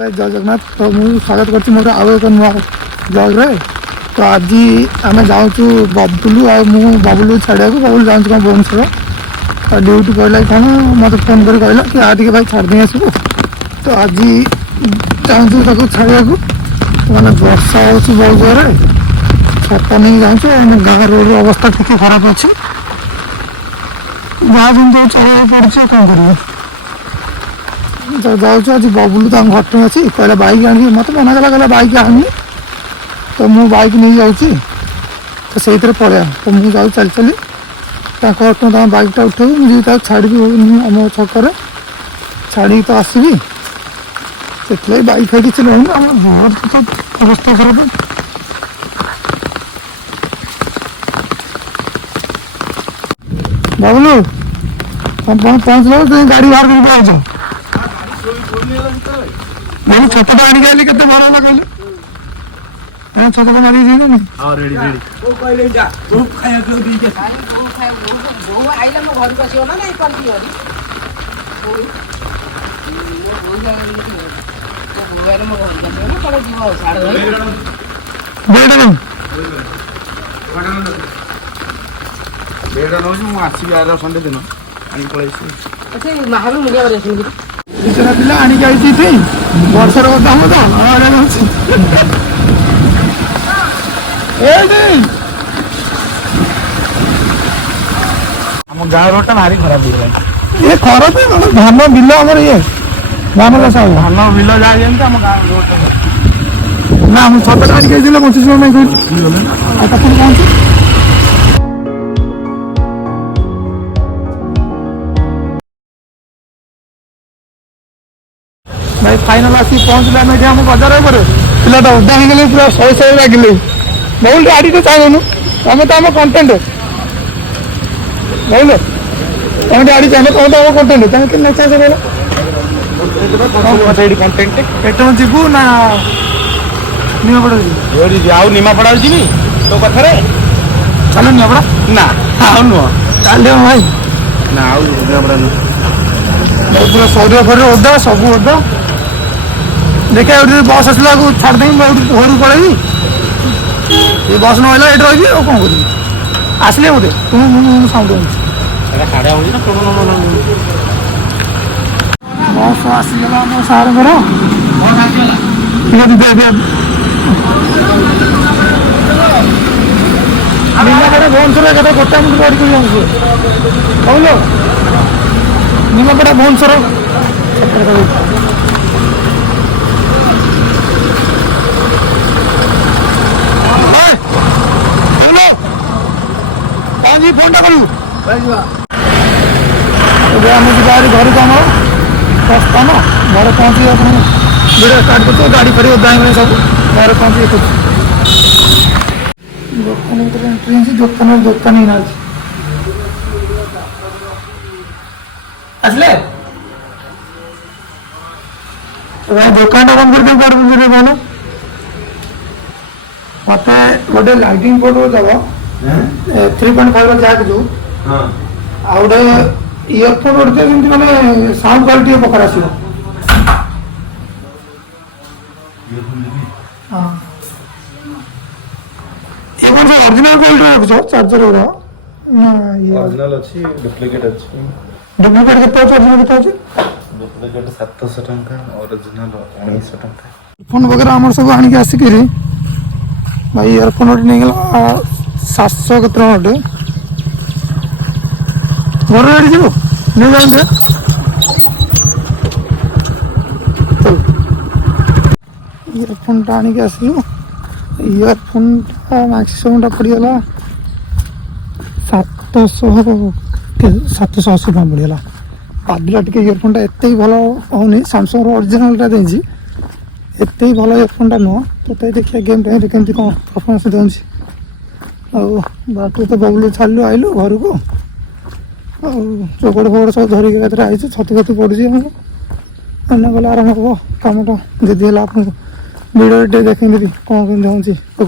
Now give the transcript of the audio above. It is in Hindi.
जय जगन्नाथ। तो मुझे स्वागत कर मोर आउ एक नुआ ब्लॉग रे। तो आज आम जाऊँ बबुलू बबुलू छाड़ा बबुलू जाऊँ कौन भुवनेश्वर ड्यूटी कहला कौन मत फोन कर कहला कि आ भाई छाड़ दे आसबू। तो आज जाऊँ छाड़ा मैंने वर्षा हो बहुत जोर छता नहीं जाऊँ गाँव रोड अवस्था टी खराब अच्छे गाँ जमी चलना पड़े कौन कर जाऊँ आज बबुलू तो घटे अच्छी कहला बाइक आनी मत मना कला कहला बाइक आनी तो मु बाइक नहीं जाऊँगी तो से पलैया तो मुझे जाऊँ चली चली बाइकटा उठे मुझे छाड़ी आम छक छाड़ी तो आसबि से बाइक फाइक चलाऊँ अवस्था खराब। बबुलू पहुँच लो तो गाड़ी बाहर कर पहुँच मैंने छतटा आनी आली के भर लगे छत को मारी नहीं हां रेडी रेडी ओ कहले जा तू खाया के दी के सारी तू खाया वो आइला म घर को आसीओ ना नहीं पालती हरी वो जा तो मोबाइल में घर का ना पड़े जीवा साड़ बेड नो जो आसी आरो संडे दिन आनी पळैसी अच्छा महाबी मुलिया रे सुन बिचरा पिला आनी के आइती थी वर्षर होता हम तो अरे हम गाँव रोड भारी खराब ये खराब है धान बिल आम ये धान चाष धान बिल जाए आम गाँव रोड ना हम छत गाड़ी के 25 मिनट भाई फाइनल आसी पहुँचले आम बजार पिलाटा उदा हो गले पूरा 100 लगे बहुत गाड़ी तो चाहूनु तुम तो आम कंटेन्ट बोल तुम गाड़ी चाहिए तुम तो आम कंटेन्ट तुम कि चाह कंटेन्ट पेट जीवु ना निमापड़ा आउ निमापड़ा जी तो कथार चलो निमापड़ा ना आउ नुह चल भाई ना आउ निमापड़ा नुह पूरा शरीर फरीर ओदा सब ओदा देखिए बस आसला छाड़ दें घर पड़ेगी ये बस ना ये रही कौन कर आसले बोधे तुम साउंड बस आसीगला मो सार घर भुवनेश्वर एका गोटे मिनट गाड़ी कर कहल निमापड़ा भुवनेश्वर फोन टा करू घर घर कम रास्ता ना घर पहुँची वीडियो स्टार्ट करते गाड़ी खड़ी ओदा सब घर पहुँची दुकान एंट्री दुकान दुकान ही ना आसले दुकान कौन कर मत गोटे लाइटिंग बोर्ड दब 3.5 जैक जो आ गोटे इयरफोन उड़ते मैंने साउंड क्वालिटी प्रकार आस ओरिजिनल क्वालिटी रख चार्जर गुड़ा ओरिजिनल अच्छी डुप्लीकेट अच्छी डुप्लीकेट केते ओरिजिनल केते डुप्लीकेट 700 टंका ओरिजिनल 1900 टंका फोन वगैरह हमर सब आनी के आसिक भाई इयरफोन नहीं गला 700 के गोटे घर गाड़ी जीव नहीं जाए इयरफोन टा आनी के आसलु इयरफोन मैक्सिमम पड़गला 780 पड़गला पादिला टे इयरफोन टा एत भल होनी सामसंग ओरिजिनल देजी एत भल इयरफोन टा नुह तो देखिए गेम टाइम केमती कौन परफॉर्मेंस दूसरी बाटू तो बबुलू छाड़ू आइलु घर को चौकड़ फकड़ सब धरिक आई छतु छतु पड़ी गला आरम्भ हम कमटा दीदी है वीडियो देखी कौन केमती हो